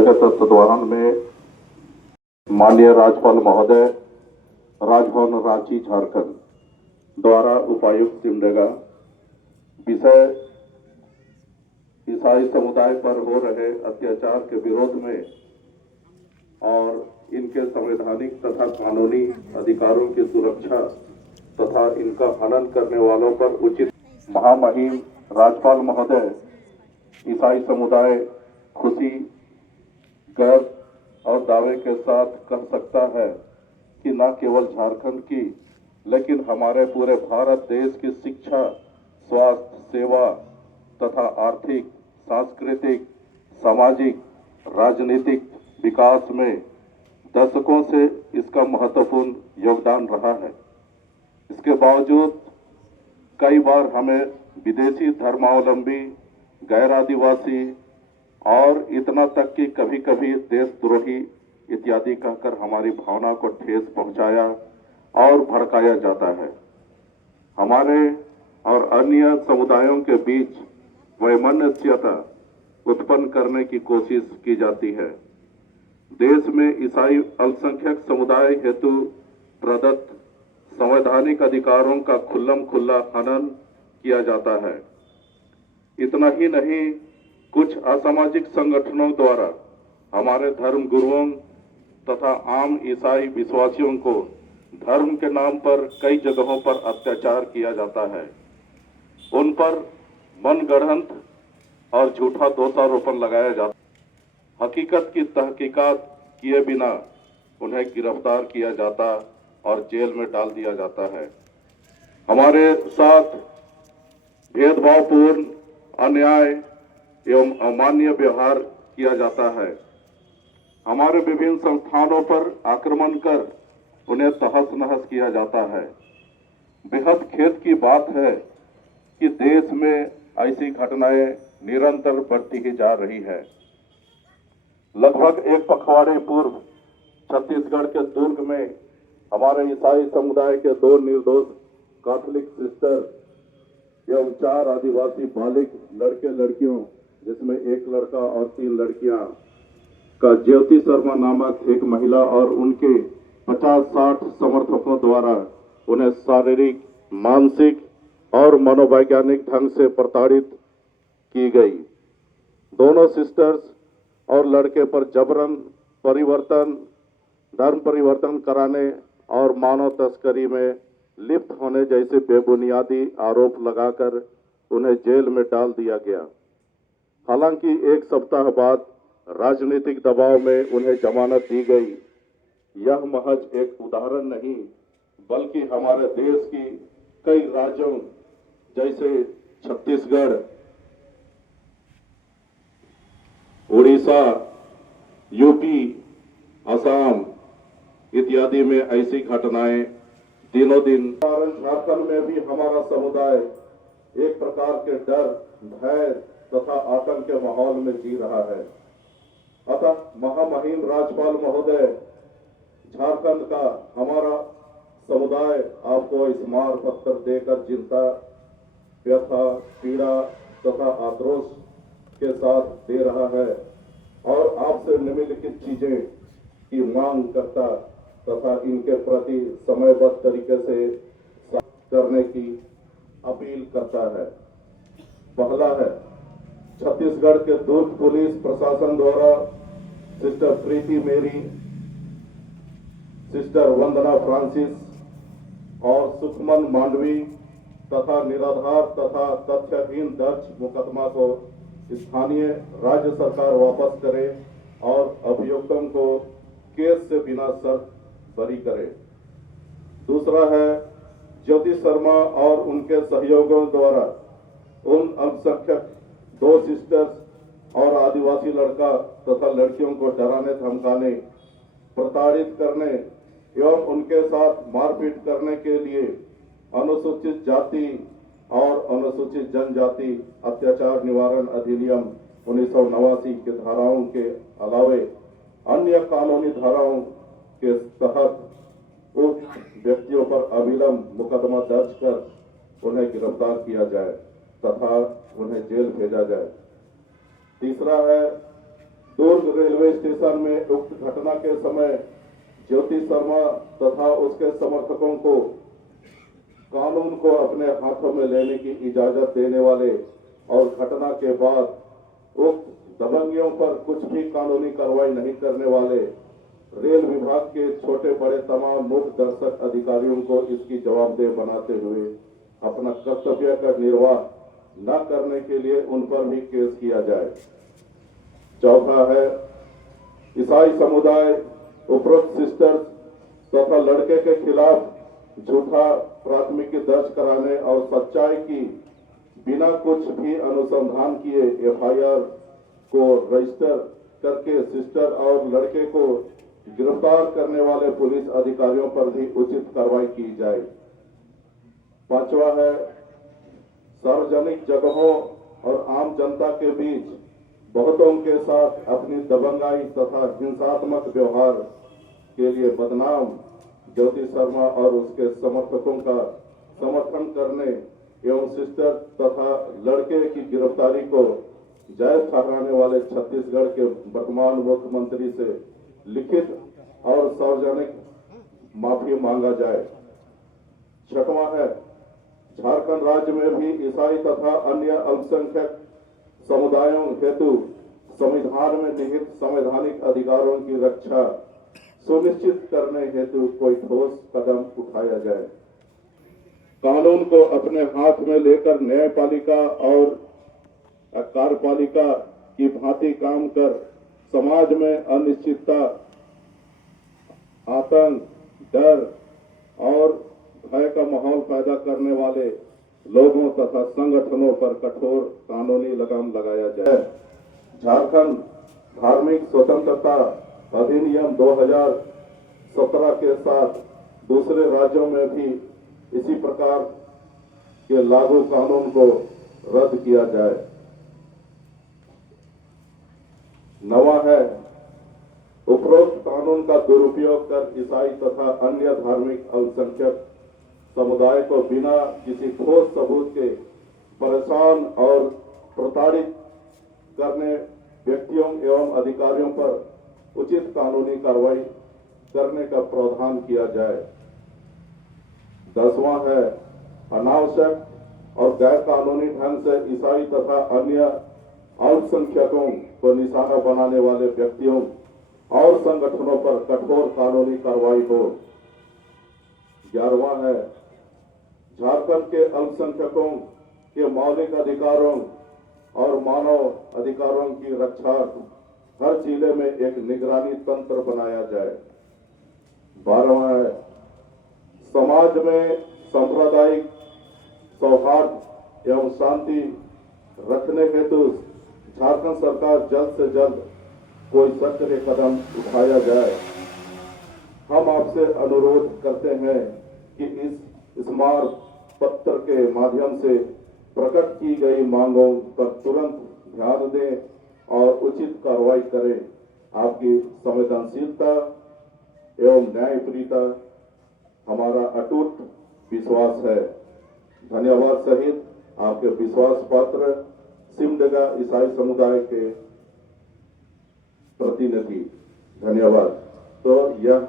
के तत्वावधान में माननीय राज्यपाल महोदय, राजभवन रांची झारखंड द्वारा उपायुक्त सिमडेगा विषय ईसाई समुदाय पर हो रहे अत्याचार के विरोध में और इनके संवैधानिक तथा कानूनी अधिकारों की सुरक्षा तथा इनका हनन करने वालों पर उचित महामहिम राज्यपाल महोदय, ईसाई समुदाय खुशी, गर्व और दावे के साथ कह सकता है कि न केवल झारखंड की लेकिन हमारे पूरे भारत देश की शिक्षा, स्वास्थ्य सेवा तथा आर्थिक, सांस्कृतिक, सामाजिक, राजनीतिक विकास में दशकों से इसका महत्वपूर्ण योगदान रहा है। इसके बावजूद कई बार हमें विदेशी धर्मावलंबी, गैर आदिवासी और इतना तक कि कभी कभी देशद्रोही इत्यादि कहकर हमारी भावना को ठेस पहुंचाया और भड़काया जाता है। हमारे और अन्य समुदायों के बीच वैमनस्यता उत्पन्न करने की कोशिश की जाती है। देश में ईसाई अल्पसंख्यक समुदाय हेतु प्रदत्त संवैधानिक अधिकारों का खुल्लम खुल्ला हनन किया जाता है। इतना ही नहीं, कुछ असामाजिक संगठनों द्वारा हमारे धर्म गुरुओं तथा आम ईसाई विश्वासियों को धर्म के नाम पर कई जगहों पर अत्याचार किया जाता है। उन पर मनगढ़ंत और झूठा दोषारोपण लगाया जाता है। हकीकत की तहकीकात किए बिना उन्हें गिरफ्तार किया जाता और जेल में डाल दिया जाता है। हमारे साथ भेदभावपूर्ण, अन्याय एवं अमान्य व्यवहार किया जाता है। हमारे विभिन्न संस्थानों पर आक्रमण कर उन्हें तहस नहस किया जाता है। बेहद खेद की बात है कि देश में ऐसी घटनाएं निरंतर बढ़ती ही जा रही है। लगभग एक पखवाड़े पूर्व छत्तीसगढ़ के दुर्ग में हमारे ईसाई समुदाय के 2 निर्दोष कैथोलिक सिस्टर एवं 4 आदिवासी बालिग लड़के लड़कियों, जिसमें 1 लड़का और 3 लड़कियां का ज्योति शर्मा नामक एक महिला और उनके 50-60 समर्थकों द्वारा उन्हें शारीरिक, मानसिक और मनोवैज्ञानिक ढंग से प्रताड़ित की गई। दोनों सिस्टर्स और लड़के पर जबरन धर्म परिवर्तन कराने और मानव तस्करी में लिप्त होने जैसे बेबुनियादी आरोप लगाकर उन्हें जेल में डाल दिया गया। हालांकि 1 सप्ताह बाद राजनीतिक दबाव में उन्हें जमानत दी गई। यह महज एक उदाहरण नहीं, बल्कि हमारे देश की कई राज्यों जैसे छत्तीसगढ़, उड़ीसा, यूपी, असम इत्यादि में ऐसी घटनाएं दिनों दिन। झारखंड में भी हमारा समुदाय एक प्रकार के डर, भय तथा आतंक के माहौल में जी रहा है। अतः महामहिम राज्यपाल महोदय, झारखंड का हमारा समुदाय आपको स्मार पत्र देकर चिंता, व्यथा, पीड़ा तथा आक्रोश के साथ दे रहा है और आपसे निम्नलिखित चीजें की मांग करता तथा इनके प्रति समयबद्ध तरीके से करने की अपील करता है। पहला है, छत्तीसगढ़ के दुर्ग पुलिस प्रशासन द्वारा सिस्टर प्रीति मेरी, सिस्टर वंदना फ्रांसिस और सुखमन मांडवी तथा निराधार तथा तथ्यहीन दर्ज मुकदमा को स्थानीय राज्य सरकार वापस करे और अभियुक्तों को केस से बिना शर्त बरी करे। दूसरा है, ज्योति शर्मा और उनके सहयोगियों द्वारा उन अल्पसंख्यक 2 सिस्टर्स और आदिवासी लड़का तथा लड़कियों को डराने, धमकाने, प्रताड़ित करने एवं उनके साथ मारपीट करने के लिए अनुसूचित जाति और अनुसूचित जनजाति अत्याचार निवारण अधिनियम 1989 के धाराओं के अलावे अन्य कानूनी धाराओं के तहत उक्त व्यक्तियों पर अविलंब मुकदमा दर्ज कर उन्हें गिरफ्तार किया जाए तथा उन्हें जेल भेजा जाए। तीसरा है, दुर्ग रेलवे रेलवे स्टेशन में उक्त घटना के समय ज्योति शर्मा तथा उसके समर्थकों को कानून को अपने हाथों में लेने की इजाजत देने वाले और घटना के बाद उक्त दबंगियों पर कुछ भी कानूनी कार्रवाई नहीं करने वाले रेल विभाग के छोटे बड़े तमाम मुख्य दर्शक अधिकारियों को इसकी जवाबदेह बनाते हुए अपना कर्तव्य का निर्वाह न करने के लिए उन पर भी केस किया जाए। चौथा है, ईसाई समुदाय उपरोक्त सिस्टर्स तथा लड़के के खिलाफ झूठा प्राथमिकी दर्ज कराने और सच्चाई की बिना कुछ भी अनुसंधान किए एफआईआर को रजिस्टर करके सिस्टर और लड़के को गिरफ्तार करने वाले पुलिस अधिकारियों पर भी उचित कार्रवाई की जाए। पांचवा है, सार्वजनिक जगहों और आम जनता के बीच बहुतों के साथ अपनी दबंगाई तथा हिंसात्मक व्यवहार के लिए बदनाम ज्योति शर्मा और उसके समर्थकों का समर्थन करने एवं सिस्टर तथा लड़के की गिरफ्तारी को जायज ठहराने वाले छत्तीसगढ़ के वर्तमान मुख्यमंत्री से लिखित और सार्वजनिक माफी मांगा जाए। छठवां है, झारखंड राज्य में भी ईसाई तथा अन्य अल्पसंख्यक समुदायों हेतु संविधान में निहित संवैधानिक अधिकारों की रक्षा सुनिश्चित करने हेतु कोई ठोस कदम उठाया जाए। कानून को अपने हाथ में लेकर न्यायपालिका और कार्यपालिका की भांति काम कर समाज में अनिश्चितता, आतंक, डर और भय का माहौल पैदा करने वाले लोगों तथा संगठनों पर कठोर कानूनी लगाम लगाया जाए। झारखंड धार्मिक स्वतंत्रता अधिनियम 2017 के साथ दूसरे राज्यों में भी इसी प्रकार के लागू कानून को रद्द किया जाए। नवा है, उपरोक्त कानून का दुरुपयोग कर ईसाई तथा अन्य धार्मिक अल्पसंख्यक समुदाय को बिना किसी ठोस सबूत के परेशान और प्रताड़ित करने व्यक्तियों एवं अधिकारियों पर उचित कानूनी कार्रवाई करने का प्रावधान किया जाए। 10वां है, अनावश्यक और गैर कानूनी ढंग से ईसाई तथा अन्य अल्पसंख्यकों को निशाना बनाने वाले व्यक्तियों और संगठनों पर कठोर कानूनी कार्रवाई हो। 11वां है, झारखंड के अल्पसंख्यकों के मौलिक अधिकारों और मानव अधिकारों की रक्षा हर जिले में एक निगरानी तंत्र बनाया जाए। 12वां है, समाज में सांप्रदायिक सौहार्द एवं शांति रखने हेतु झारखंड सरकार जल्द से जल्द कोई सक्रिय कदम उठाया जाए। हम आपसे अनुरोध करते हैं कि इस स्मारक पत्र के माध्यम से प्रकट की गई मांगों पर तुरंत ध्यान दें और उचित कार्रवाई करें। आपकी संवेदनशीलता एवं न्यायप्रियता हमारा अटूट विश्वास है। धन्यवाद सहित आपके विश्वास पत्र सिमडेगा ईसाई समुदाय के प्रतिनिधि। धन्यवाद। तो यह